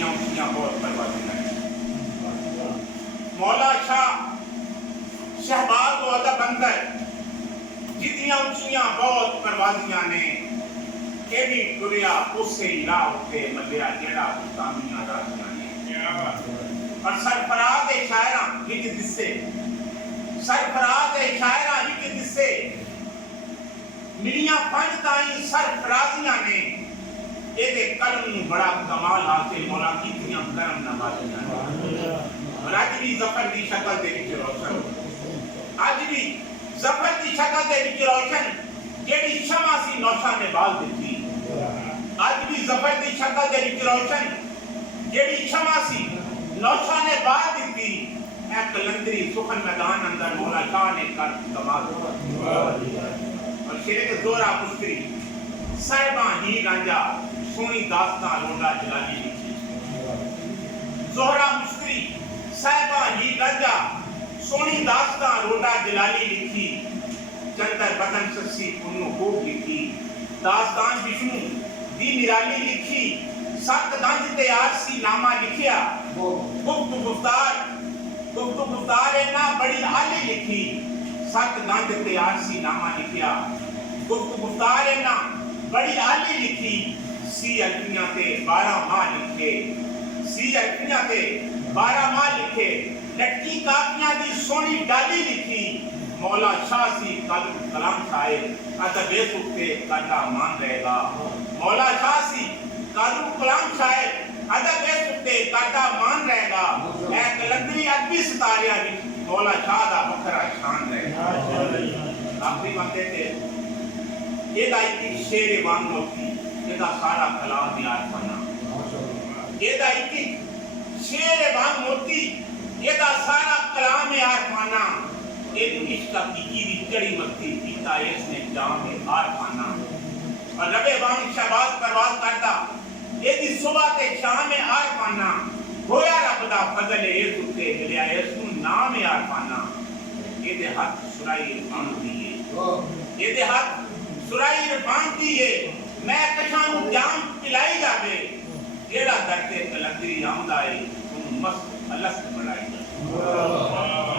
जिदियां उचियां बहुत परवाज़ियां ने। मौला शाह शहबाज वादा बंदर जिदियां उचियां बहुत परवाज़ियां ने के भी टुरिया उसे ही राह उते मलिया जेड़ा कामियां राजियां ने। और सरफराज शायरा हिक दिसे सरफराज शायरा हिक दिसे मिलियां पंज ताई सरफराजियां ने एदे कलम नूं बड़ा कमाल हासिल मौला कीतियां करम नवाजियां ने। और अज भी ज़फर दी शक्ल दे विच रोशन अज भी ज़फर दी शक्ल दे विच रोशन जेड़ी शमा सी नौशा ने बाल दिती। अज भी ज़फर दी शक्ल दे विच रोशन जेड़ी शमा सी नौशा ने बाल दिती। ए कलंदरी सुखन मैदान अंदर मौला शाह ने कर कमाल। और शेर के जोरा मुस्करी साहिबा ही रांझा सोनी दास्तां रोंडा जलाली लिखी। जोहरा मुस्करी साहिबा ही रांझा सोनी दास्तां रोंडा जलाली लिखी। चंदर बदन सस्सी पुन्नु खूब लिखी। दास्तान विष्णु दी निराली लिखी। सत दंज ते आरसी नामा लिखिया। गुप्त गुफ्तार ना बड़ी आली लिखी। सत दंज ते आरसी नामा लिखिया। गुप्त गुफ्तार ना बड़ी आली लिखी। सी अल्फियां ते 12 माह लिखे। सी अल्फियां ते 12 माह लिखे। लटकी काफियां दी सोनी डाली लिखी। मौला शाह सी कलाम शायर अदब सुखते काटा मान रहेगा। मौला शाह सी कलाम शायर अदब सुखते काटा मान रहेगा। ए कलंदरी अदबी सितारियां विच मौला शाह दा वखरा शान रहेगा। आखिरी बंदे ते एदा एक शेर वांग होती एदा सारा कलाम याद बना। एदा एक शेर वांग होती एदा सारा कलाम याद बना। एक इश्क की कीरी चढ़ी मस्ती पीता इसने जाम हार खाना। और रबे वांग शहबाज परवाज करता एदी सुबह ते शाम हार पाना। होया रब दा फजल ए सुते मिलिया इसनु नाम यार पाना। एदे हाथ सुराई इरफान दिए एदे हाथ सुराई इरफान दिए। मैं कशां नूं जाम पिलाई जावे जेड़ा दरते कलंदरी आंदा है उन मस्त अलस्त बनाई जावे।